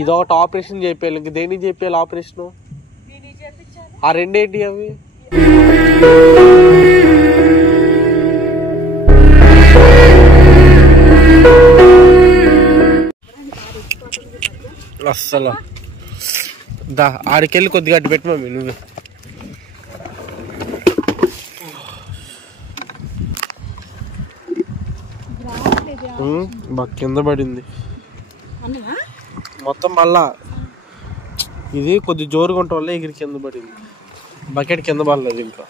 ఇదొకటి ఆపరేషన్ చేయాలి, ఇంక దేనికి చేయాలి ఆపరేషన్? ఆ రెండేంటి అవి? అస్సలు దా ఆడికెళ్ళి కొద్దిగా అడ్డు పెట్టు మమ్మీ నువ్వు. బాగా కింద పడింది మొత్తం. మళ్ళా ఇది కొద్ది జోరుగా ఉండటం వల్ల ఎగిరి కింద పడింది. బకెట్ కింద పడలేదు ఇంకా,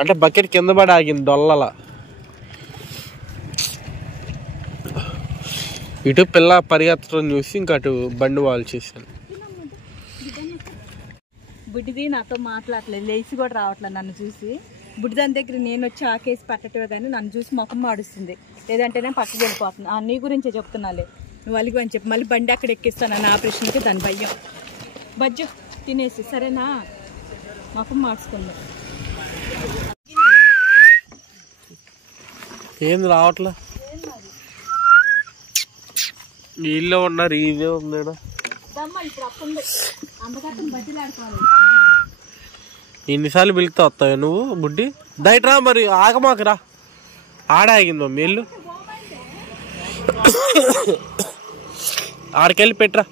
అంటే బకెట్ కింద పడి ఆగింది డొల్లలా. ఇటు పిల్ల పరిగెత్తడం చూసి ఇంకా అటు బండి వాళ్ళు చేశాను. బుడ్డిది నాతో మాట్లాడలేదు, లేచి కూడా రావట్లేదు నన్ను చూసి. బుడ్డిదాని దగ్గర నేను వచ్చి ఆకేసి పట్టటమే కానీ నన్ను చూసి ముఖం మాడుస్తుంది, లేదంటేనే పక్కకి వెళ్ళిపోతుంది. నీ గురించే చెప్తున్నాలే, నువ్వు అలిగి అని చెప్పి మళ్ళీ బండి అక్కడ ఎక్కిస్తాను నా ఆపరేషన్కి. దాని భయం. బజ్జు తినేసి సరేనా, ముఖం మార్చుకుందాం. ఏం రావట్లే, వీళ్ళే ఉన్నారు, ఇదే ఉంది. ఎన్నిసార్లు పిలితే వస్తావు నువ్వు బుడ్డి? దయట్రా మరి, ఆగమాకరా. ఆడ ఆగింది మమ్మీ, వెళ్ళు ఆడికెళ్ళి పెట్టరా.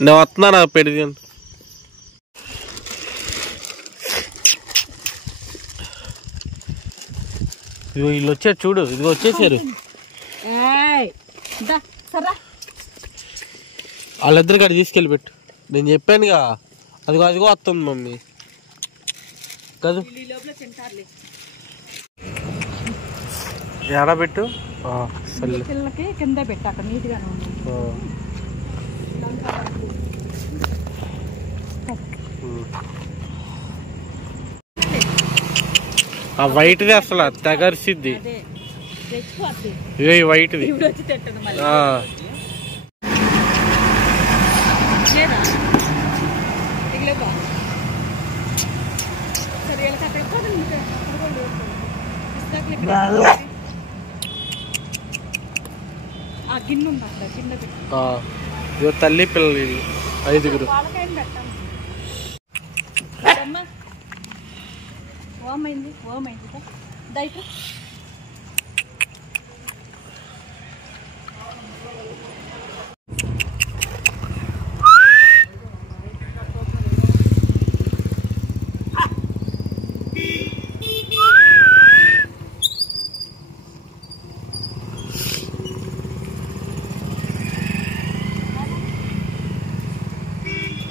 నేను వస్తున్నా, నాకు పెడితే ఇదిగో వీళ్ళు వచ్చారు చూడు, ఇదిగో వచ్చేసారు వాళ్ళిద్దరు కాడ తీసుకెళ్ళి పెట్టు. నేను చెప్పానుగా, అదిగో అదిగో వస్తుంది మమ్మీ కాదు. ఎడ పెట్టు, కింద పెట్టు, అక్కడ నీట్గా ఆ వైట్ది అసలు తెగరిసిద్ది. ఇదే వైట్ది. తల్లి పిల్లలు 5. ఓమైంది దయకు.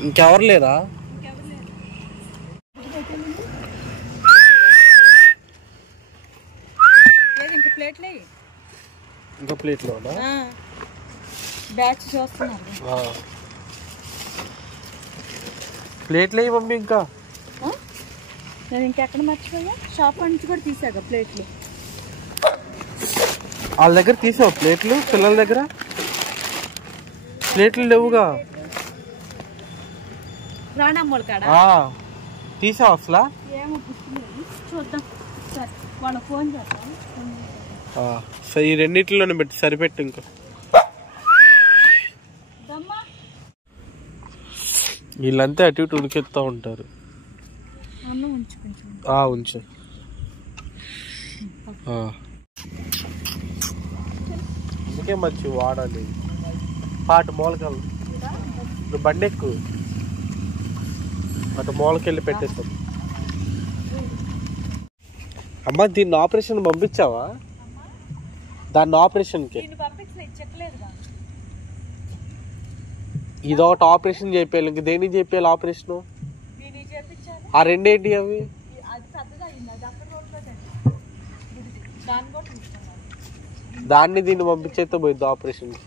ఇంకెవరు లేరా? ఇంకా ప్లేట్లో బ్యాచ్ చూస్తున్నారు. ప్లేట్లు అయ్యి మమ్మీ. ఇంకా నేను ఇంకెక్కడ మర్చిపోయా, షాప్ నుంచి కూడా తీసాగా ప్లేట్లు. వాళ్ళ దగ్గర తీసావు ప్లేట్లు? పిల్లల దగ్గర ప్లేట్లు లేవుగా. రాణమ్మల కాడ తీసావు అసలు? ఏమో చూద్దాం సరే, వాళ్ళ ఫోన్ చేద్దాం. ఈ రెండిట్లోనే పెట్టి సరిపెట్టు. ఇంకా వీళ్ళంతా అటు ఇటు ఉడికెత్తా ఉంటారు. ఉంచు. అందుకే మంచి వాడాలి. పాటు మూలకెళ్ళి నువ్వు బండి ఎక్కువ అటు మూలకెళ్ళి పెట్టేస్తాం. అమ్మ దీన్ని ఆపరేషన్ పంపించావా? దాన్ని ఆపరేషన్కి ఇదొకటి ఆపరేషన్ చేయాలి, ఇంక దేనికి చేయాలి ఆపరేషన్? ఆ రెండేంటి అవి? దాన్ని దీన్ని పంపించేస్తే పోయిద్ది ఆపరేషన్కి.